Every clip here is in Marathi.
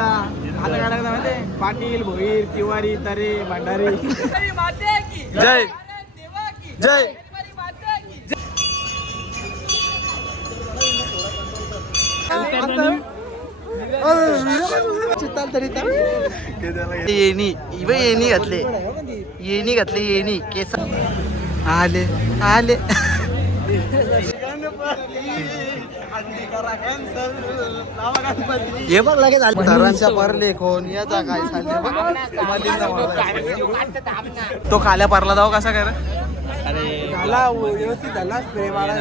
आता काढायला माहिती पाटील भोईर तिवारी तरे भंडारी जय जय येणी इव येणी घातले येणी केस आले आले हे बघ लगेच सरांच्या परले कोण याचा काय तो काल्या परला जाऊ कसा काय अरे झाला व्यवस्थित झाला स्प्रे मारा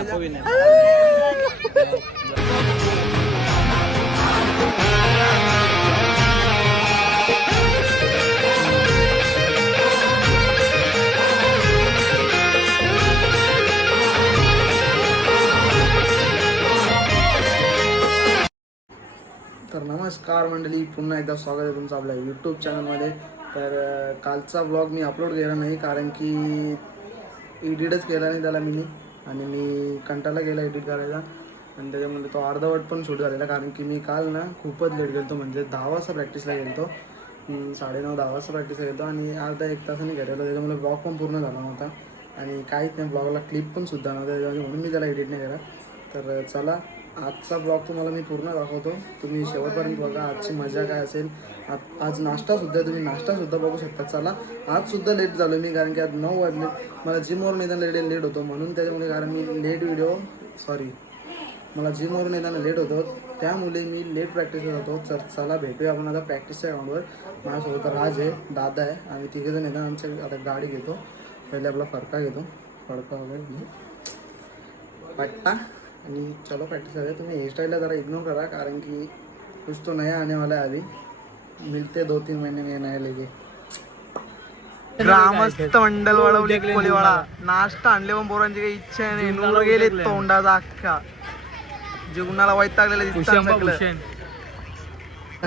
तर नमस्कार मंडळी, पुन्हा एकदा स्वागत आहे तुमचं आपल्या यूट्यूब चॅनलमध्ये. तर कालचा ब्लॉग मी अपलोड केला नाही कारण की एडिटच केला नाही त्याला आणि मी कंटाळा गेला एडिट करायला आणि त्याच्यामध्ये तो अर्धवट पण शूट झालेला कारण की मी काल ना खूपच लेट गेलो म्हणजे 10 वाजता प्रॅक्टिसला गेलो 9:30-10 वाजता प्रॅक्टिसला गेलो आणि अर्धा एक तासाने घरी आलो. त्याच्यामुळे ब्लॉग पण पूर्ण झाला नव्हता आणि काहीच नाही, ब्लॉगला क्लिप पण सुद्धा नव्हता त्याच्यामध्ये, म्हणून मी त्याला एडिट नाही केला. तर चला आजचा ब्लॉग तुम्हाला मी पूर्ण दाखवतो, तुम्ही शेवटपर्यंत बघा. आजची मजा काय असेल, आज नाश्तासुद्धा बघू शकता. चला आजसुद्धा लेट झालो मी कारण की आज 9 वाजले. मला जिमवरून येताना लेट होतो म्हणून त्याच्यामुळे कारण मी मला जिमवरून येताना लेट होतो त्यामुळे मी लेट प्रॅक्टिसला होतो. चला भेटूया आपण आता प्रॅक्टिसच्या ग्राउंडवर. माझ्यासोबत राज आहे, दादा आहे, आम्ही तिघेजण येतात. आमच्या आता गाडी घेतो, पहिले आपला फडका वगैरे पट्टा आणि चलो प्रॅक्टिस करूया. तुम्ही हेअरस्टाईलला जरा इग्नोर करा कारण की कुछ तो नया आने वाला है, अभी मिलते 2-3 महीने में नया लेके. ग्रामस्थ मंडल वाढवले कोळीवाडा नाश्ता आणले पण पोरांची काही इच्छा नाही, नूर गेले तोंडाचा अख्खा जीवनाला वैतागलेला दिसतात.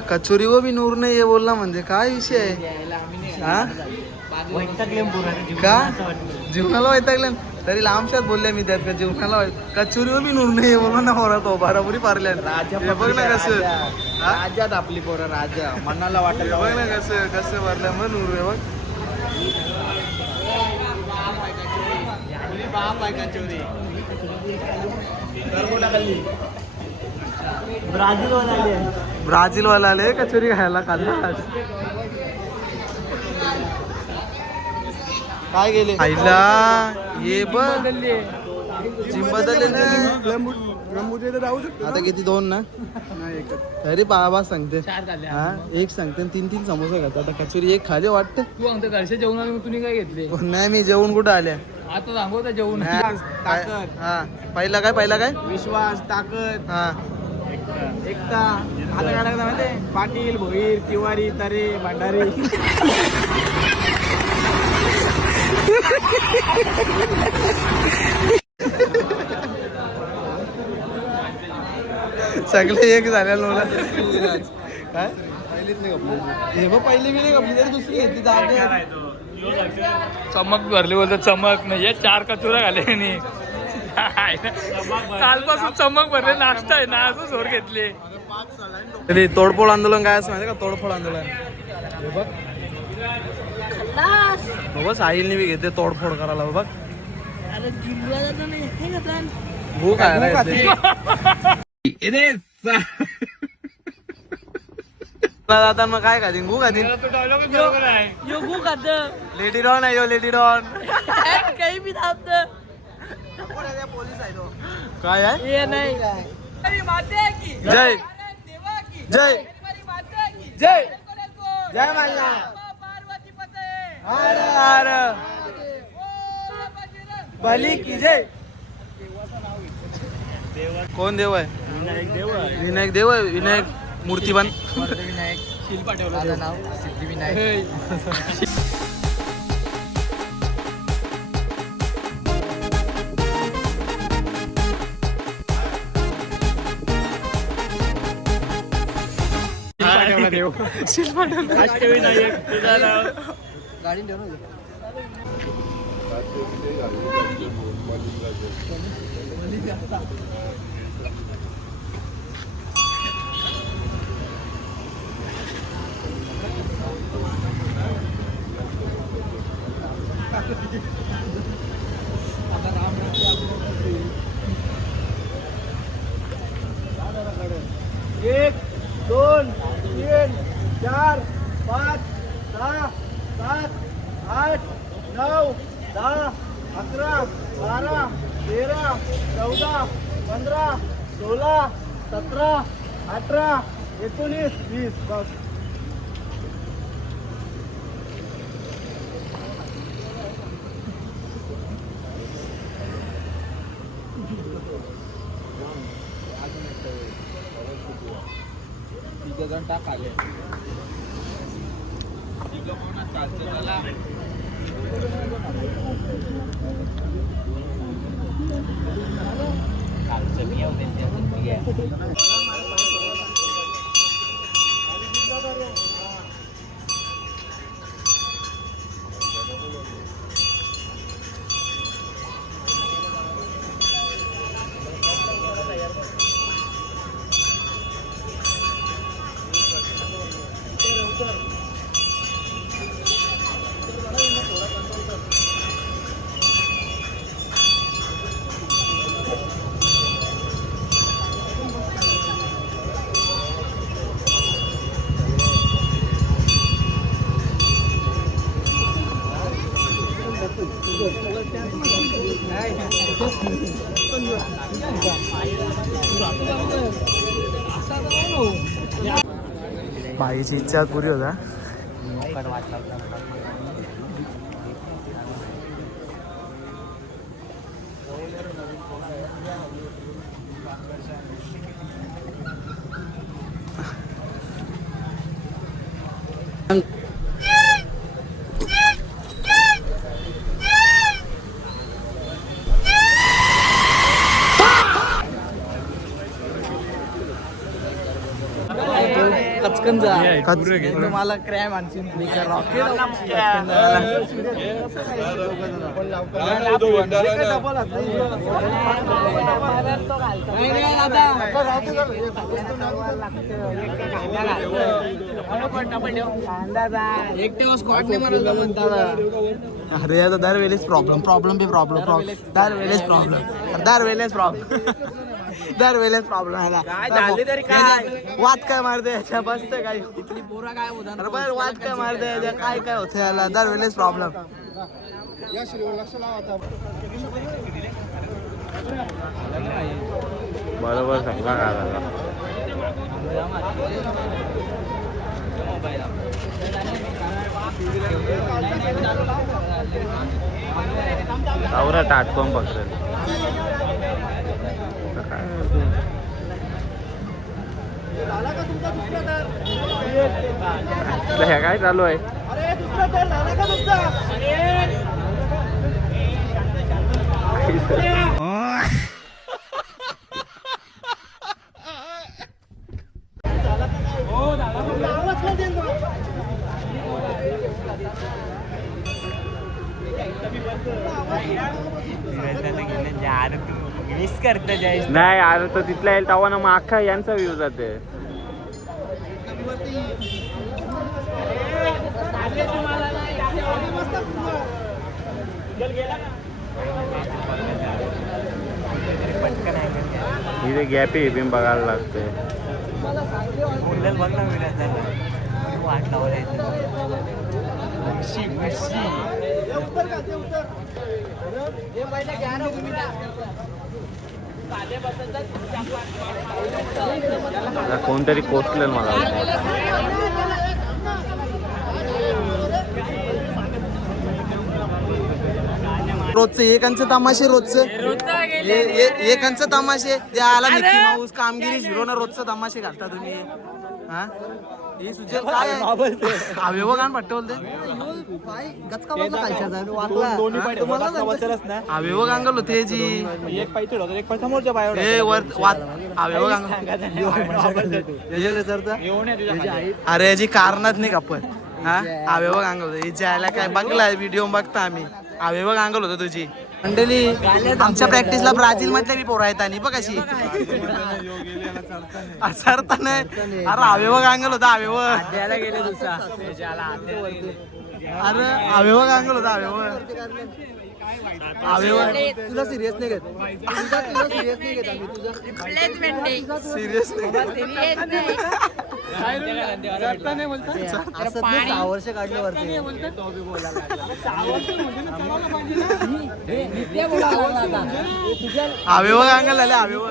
कचोरी व भी नूर नाही बोलला म्हणजे काय विषय आहे का? जीवनाला वैतागले तरी लांबशात बोलले मी त्यात का जीवनाला कचोरी व भी नूर नाही बोलला ना पोरा तो बराबरी पारल्या. बघ ना कसं राज्यात आपली पोरं राजा मनाला वाटत. बघ ना कसं भरलं मग नूर आहे बघ. ब्राझील वाला आले कचोरी खायला खाल्ला. काय गेले आईला हे बघ जिम बदलले आता किती 2 ना अरे बाबा सांगते हा एक सांगते 3-3 समोसा घालतात. आता कचोरी एक खाली वाटतं. तू सांगतो घरच्या जेवणाला तुम्ही काय घेतले? नाही मी जेवण कुठं आल्या आता सांगतो जेवण ताकद. हा पहिला काय विश्वास ताकद हा एकता. आता काढायला माहिती पाटील भोईर तिवारी तरे भंडारी सगळे एक झालेलं मला काय हे बघ पहिली मी नाही कपली तरी दुसरी घेतली जागे चमक भरली बोलतो. चमक नाही 4 कचोऱ्या घाले कालपासून चमक भरले. नाश्ता आहे ना अजून जोर घेतले. तरी तोडफोड आंदोलन काय असं माहिती का? तोडफोड आंदोलन हे बघ बाबा साहिलने बी घेते तोडफोड करायला बघ. भूक आहे जाता मग काय खातील? गु खातील लेडी डॉन आहे लेडी डॉन काही बी पोलीस आहे तो काय आहे नाही. जय जय जय जय मल्ला भली की जय. कोण देव आहे? विनायक देव आहे. विनायक मूर्तिमान विनायक शिल्पा ठेवलं नाव सिद्धिविनायक. शिल्पा ठेवला अष्टविनायक तुझं नाव गाडी ठेव ना. 3 4 5 6 7 8 9 10 11 12 13 14 15 16 17 18 19 20 बस. जण टाक आले भाईची इच्छा पुरी होता. तुम्हाला क्रॅम आणखी अरे आता दरवेळेस प्रॉब्लेम दरवेळेस प्रॉब्लेम वाद काय मारते याच्या बसते काय इथली पोरा काय होता वाद काय मारते याच्या काय काय होतं याला दरवेळेस प्रॉब्लेम. बरोबर सांगा आवरा टाटपम पकडेल काय चालू आहे. नाही आता तर तिथला येईल तेव्हा ना मग अख्खा यांचा व्ह्यू जाते. इथे गॅप आहे बिम बघायला लागते. कोणतरी कोसलेल मला. रोजचे एकांचं तमाशे एकांचं तमाशे ते आला मिकी माऊस कामगिरी झिरो रोजचं तमाशे घालता तुम्ही. हा हे सुजल काय हवे बघ आणि पट्टे बोलते हवे बघ अंगल होते जी एक पाय चढवतो एक पाय समोरच्या पायावर हवे बघ अरे याची कारणच नाही कापत. हा हवे बघ अंगल होतं हिच्या आयला काय बघला व्हिडिओ बघता आम्ही हवे बघ अंगल होतं तुझी मंडळी. आमच्या प्रॅक्टिसला ब्राझील मधले बी पोरं आहेत आणि बघ कशी सरता नाही. अरे हवे बघ अंगल होता हवे बघ अरे अवेवा गांगल होता अवेवा तुला सिरियस नाही घेत तुला सिरियस नाही घेत आम्ही तुझा सिरियस असं 6 वर्ष काढले वरती अवेवा गांगल झाले अवेवा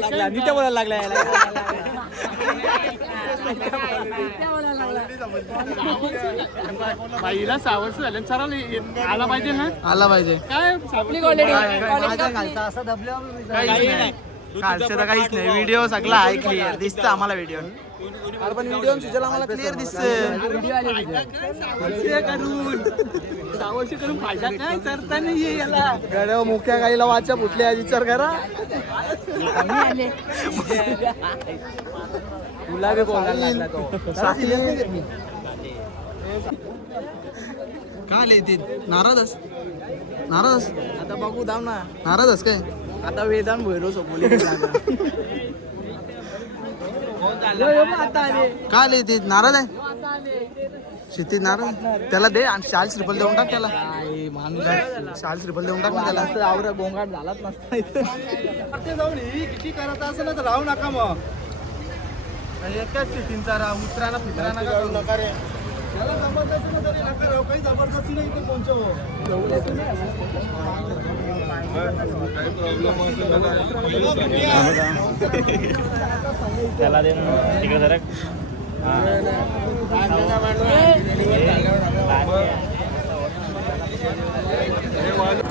लागला नित्य बोलायला लागला बाईला 6 वर्ष झाले सरांनी आला पाहिजे ना आला पाहिजे काय आपली क्वालिटी असं दबल्यावर कालचं तर काहीच नाही व्हिडिओ सगळा आहे क्लिअर दिसतं आम्हाला व्हिडिओ अरे पण व्हिडिओ सुचल आम्हाला क्लिअर दिसतं करून 6 वर्ष करून फायदा काय करता नाहीये याला गड्या मुख्या गाईला वाचा फुटले विचार करा तुला बी बोलायला लागला तो काय लिहिते नाराजच नाराज आता बघू दाम ना नाराजच काय आता वेदांत भैरव सोपवली काय लिहिते नाराज आहे शेतीत नाराज त्याला दे आणि 40 रुपये देऊन टाक त्याला 40 रुपये देऊन टाक ना त्याला आवरा गोंगाट झालाच नसता जाऊन किती करत असेल तर राहू नका मग एकाच शेतींचा राहा उतराना फित्राना करू नका रे त्याला जबरदस्ती तरी नका राहू काही जबरदस्ती नाही ते कोणचं त्याला दे तिकडे जरा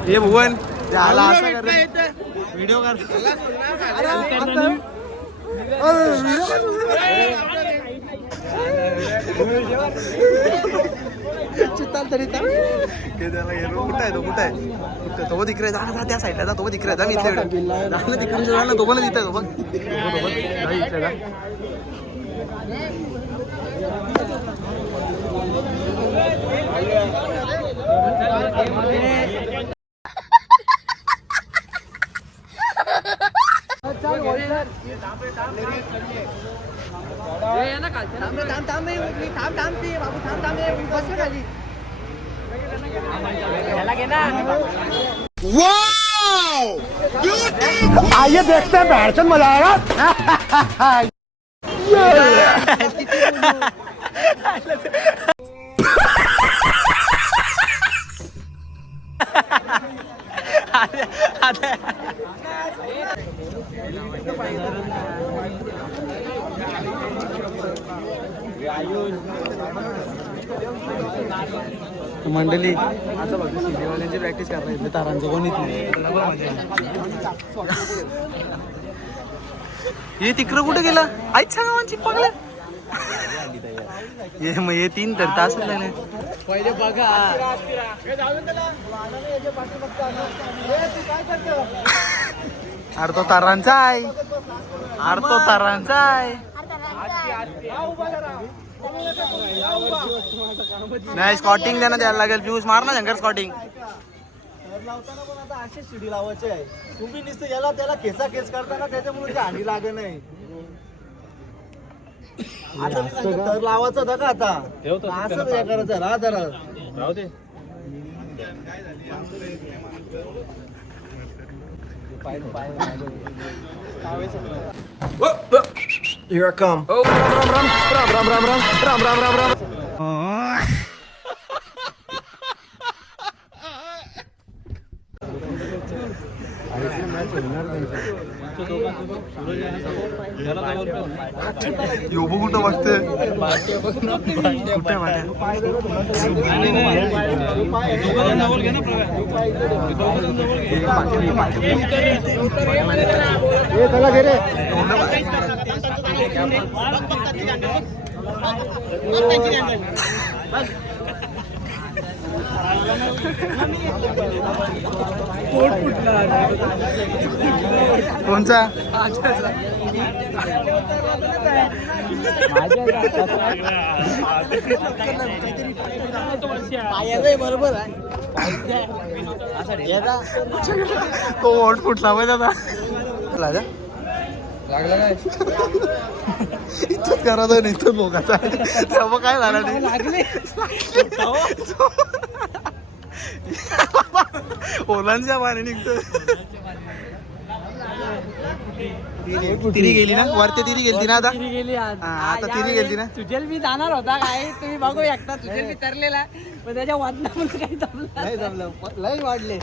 हे भुवन त्याला असं कर व्हिडिओ कर चित्ताल तरी कुठे आहे तो कुठे आहे तो तिकडे जा ना त्या साईडला जा तो तिकडे जा मी इथल्या तिकडे जा ना तो पण तिथे तो बघ इकडे जा आइए देखते हैं बैठचंद मजा आएगा मंडळी आता बघ सीबीवाल्यांची प्रॅक्टिस करायला तारांचं कोण येत नाही हे तिकडं कुठे गेलं आईच सांगा माझी पगला हे मग हे 3 तर तास लागले पहिले बघा अरे तो तारांचा आहे अरे तो तारांचा आहे नाही स्कॉटिंग द्या ना द्यायला लागेल फ्यूज मार ना शंकर स्कॉटिंग लावताना पण आता अशीच शिडी लावायची आहे तुम्ही नुसतं याला त्याला खेचा खेच करताना त्याच्यामुळे हानी लागे नाही आता मी सांगतो तर लावायचं होता का आता असं हे करायचं राहा जरा राहू दे Here I come. Oh, ram. योबो कुठं वाटतं कुठे त्याला घे रे कोणचा बरोबर तो ओट फुटला पाहिजे आता लागला काय इथंच करत नाही इथंच भोगाचा तेव्हा काय झालं नाही ओलांच्या पाणी निघतं. तिरी गेली ना वरती तिरी गेली ना आता गेली आज. हा, आता तिरी गेली ना सुजल बी जाणार होता काय तुम्ही बघू शकता सुजल बी तरलेला पण त्याच्या वादनामध्ये काही जमलं नाही जमलं लय वाढले.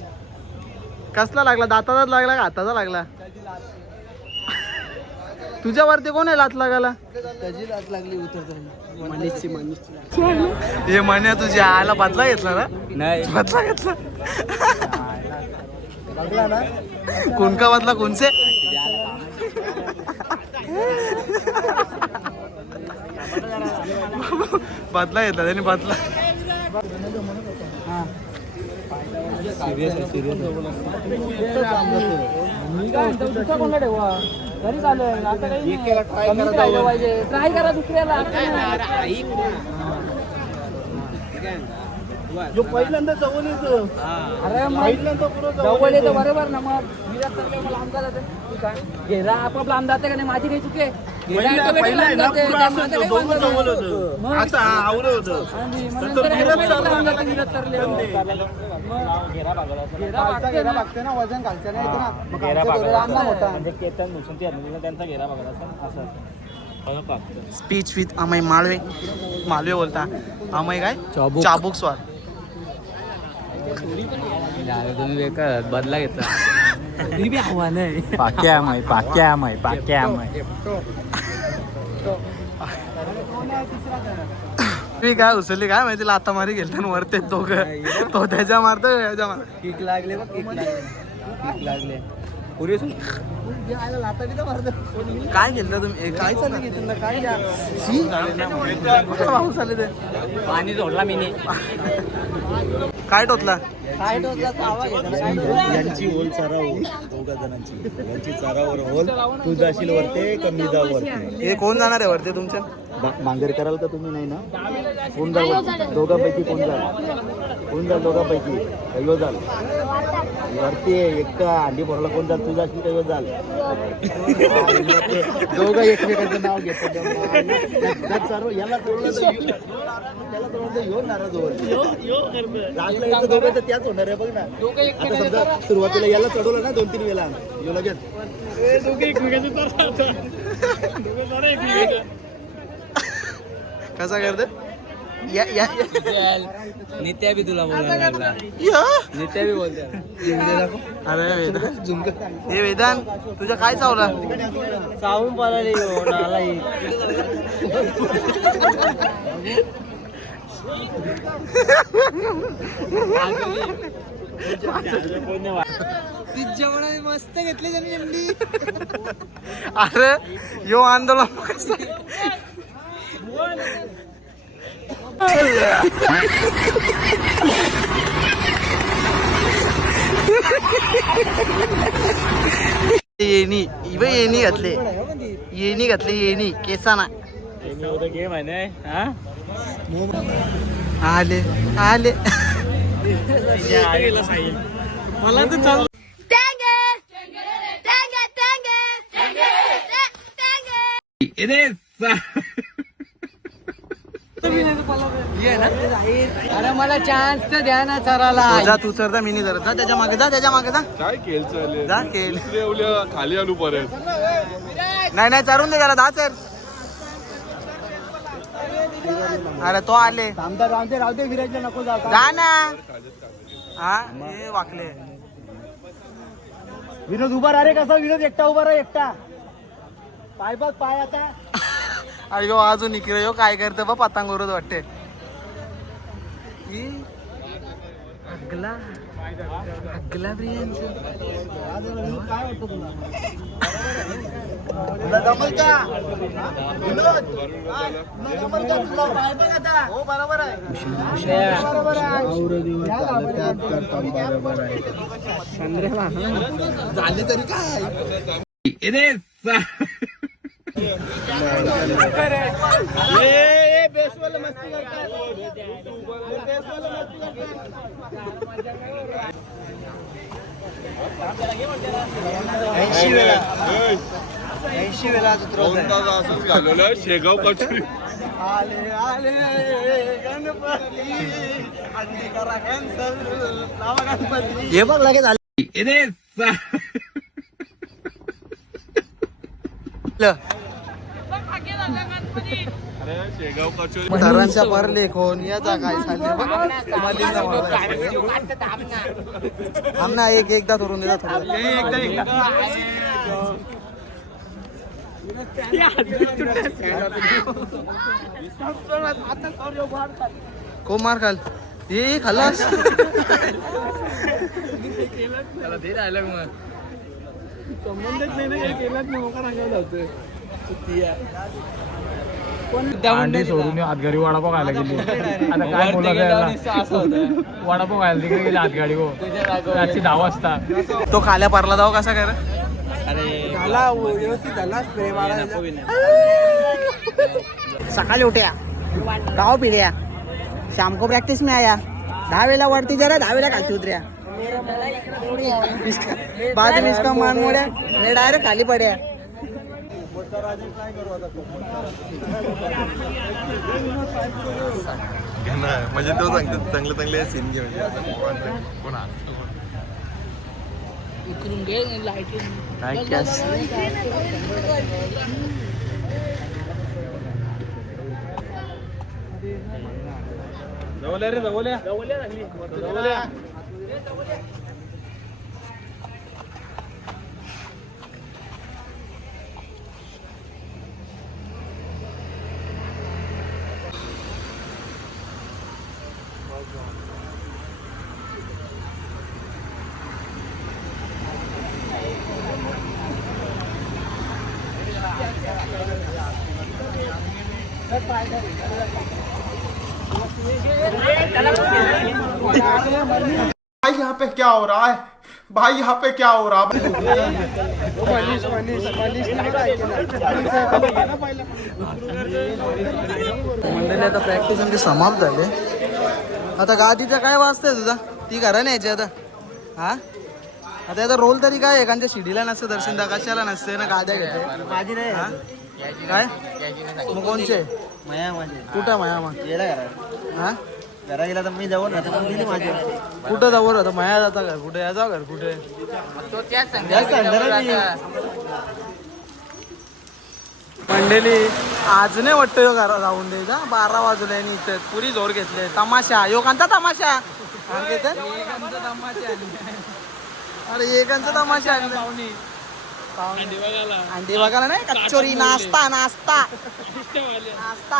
कसला लागला दाताचाच लागला का हाताचा लागला तुझ्या वरती कोण आहे लाच लागायला त्याची लाच लागली उतरताना. मनीषची हे म्हणे तुझ्या आला बदला घेतला ना नाही बदला घेतला बघला ना कोण का बदला कोणचे बदला घेतला त्याने बदला सिरियस आहे सिरियस मी काय म्हणतो दुसरा कोणला ठेवा घरी चालू आता काही कमी राहिलं पाहिजे ट्राय करा दुसऱ्याला जो पहिल्यांदा जवळ येतो अरे मग पहिल्यांदा पुढं जवळ येतो बरोबर ना मग विराट तरले मला आमचा जाते घेरा आपोआप लांब जाते का नाही माझी काही चुके घेरा automatic लांब जाते त्यामुळे आता काही वांधो नाही. मग आवडं होतं आणि मग नंतर automatic लांब जाते विराट तरले. मग घेरा भागते ना वजन घालचं नाही ना मग लांब होता स्पीच विथ अमय माळवे मालवे बोलता अमय काय चाबूक स्वार तुम्ही बेकार बदला घेतला तरी बी आव्हान आहे मी काय उचलली काय माहिती लाता मारी गेलता वरते दोघं तो त्याच्या मारतो ह्याच्या मार किक लागले बघ किक लागले पुरे काय केलं तुम्ही काय चाललं घेतलं काय पाऊस आले ते पाणी जोडला मी काय टोचला काय टोचला आवाज घेतला यांची ओल चारावर दोघा जणांची यांची चारावर ओल तू जाशील वरते कमी जा वरते हे कोण जाणार आहे वरती तुमच्या मांगेर कराल का तुम्ही नाही ना कोण जाल दोघांपैकी कोण जाल दोघांपैकी कयो जाल वरती एकटा अंडी भरला कोण जाल तू जाशील कयो जाल दोघं एकमेकांचं नाव घेतात सर्व याला येऊन नाराज दोघं तर त्याच होणार आहे बघ ना आता समजा सुरुवातीला याला चढवलं ना 2-3 वेळा यो लगेच कसा करते या या नित्या बी तुला बोलायला लागला या. नित्या बी बोलते अरे वेदांत हे वेदांत तुझ्या काय चावला चावून पळाले नालाही मस्त घेतली त्यांनी एमडी अरे यो आंदोलन कसं येणी इव येणी घातले येणी केसाना गेम आहे ना आले आले मला तर चालू अरे मला चान्स तर द्या ना चराला जा तू चरता मी नाही करत जा त्याच्या मागे जा काय खेळ चालले जा खेळ दुसऱ्या उल्या खाली आलो परत नाही चरून दे त्याला दा चर अरे तो आले राहू दे विराजला नको जा जा ना हा हे वाकले विनोद उभा राहा रे कसा विनोद एकटा उभा राहा एकटा पाय बघ पाय आता अरे यो अजून इकडे यो काय करतं बा पतंगवरच वाटते अगला काय वाटतं तुला जमल का विनोद तुला जमल का तुला पाय बघ आता हो बरोबर आहे बरोबर आहे झाले तरी काय बेसवाले मस्ती करतात 80 दोनदा असंच घालवलं शेगाव कचोरी. आले आले गणपती अंडी करा कॅन्सल लावा गणपती. हे बघ लगेच आले. अरे शेगाव कचोरी. सरांच्या परले कोण याचा काय चालले बघ. आमना एकदा धरून देतात को मार खाल ये खाल्लास. अंडी सोडून हातगाडी वडापाव खायला गेली. आता काय बोलायचं, वडापाव खायला तिकडे गेली हातगाडी हो. रात्री 10 वाजता. तो खाल्या पारला जाऊ कसा कर. सकाळी उठ्या गाव पिढ्या शाम को प्रैक्टिस में आया 10 वेला वरती जरा 10 वेला खाली उतऱ्या बाद में इसका मान मोड्या मैं डायरेक्ट खाली पड्या. म्हणजे तो सांगतो चांगले चांगले सीन घे म्हणजे कोण भाई यहाँ पे क्या हो रहा है भाई यहाँ पे क्या हो रहा है. मंडळी आता प्रॅक्टिस आमची समाप्त झाली. आता गादीचा काय वाजतंय तुझा ती करा नाही याची आता. हा आता याचा रोल तरी काय एखाद्या शिडीला नसतं दर्शन दा कशाला नसते ना गाद्या घेते माझी नाही हा? काय मग कोणचे माया माझी कुठं माया मग गेला घरा हा घरा गेला तर मी जाऊ ना तर मग गेली माझी. कुठं जाऊ आता माया जाता घर कुठे याचा घर कुठे. जास्त अंधार नाही. मंडळी आज नाही वाटतं यो घरा जाऊन द्यायचा 12 वाजले आणि इथे पुरी जोर घेतले तमाशा योगांचा तमाशा. अरे एकांचा तमाशा अंडी बघायला नाही कचोरी नाश्ता नाश्ता नाश्ता.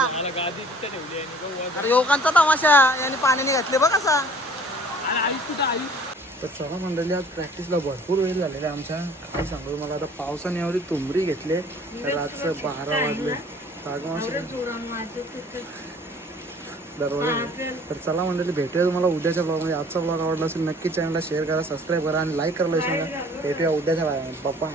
अरे योगांचा तमाशा यांनी पाण्याने घातले बघ असा. तर चला मंडळी आज प्रॅक्टिसला भरपूर वेळ झालेला आहे आमच्या. काय सांगू मला आता पावसाने एवढी तुंबरी घेतले रातचं 12 वाजले दरवाजा. तर चला मंडळी भेटूया तुम्हाला उद्याच्या ब्लॉगमध्ये. आजचा ब्लॉग आवडला असेल नक्की चॅनलला शेअर करा सबस्क्राईब करा आणि लाईक करायला विसरू नका. भेटूया उद्याच्या ब्लॉगमध्ये. बाय.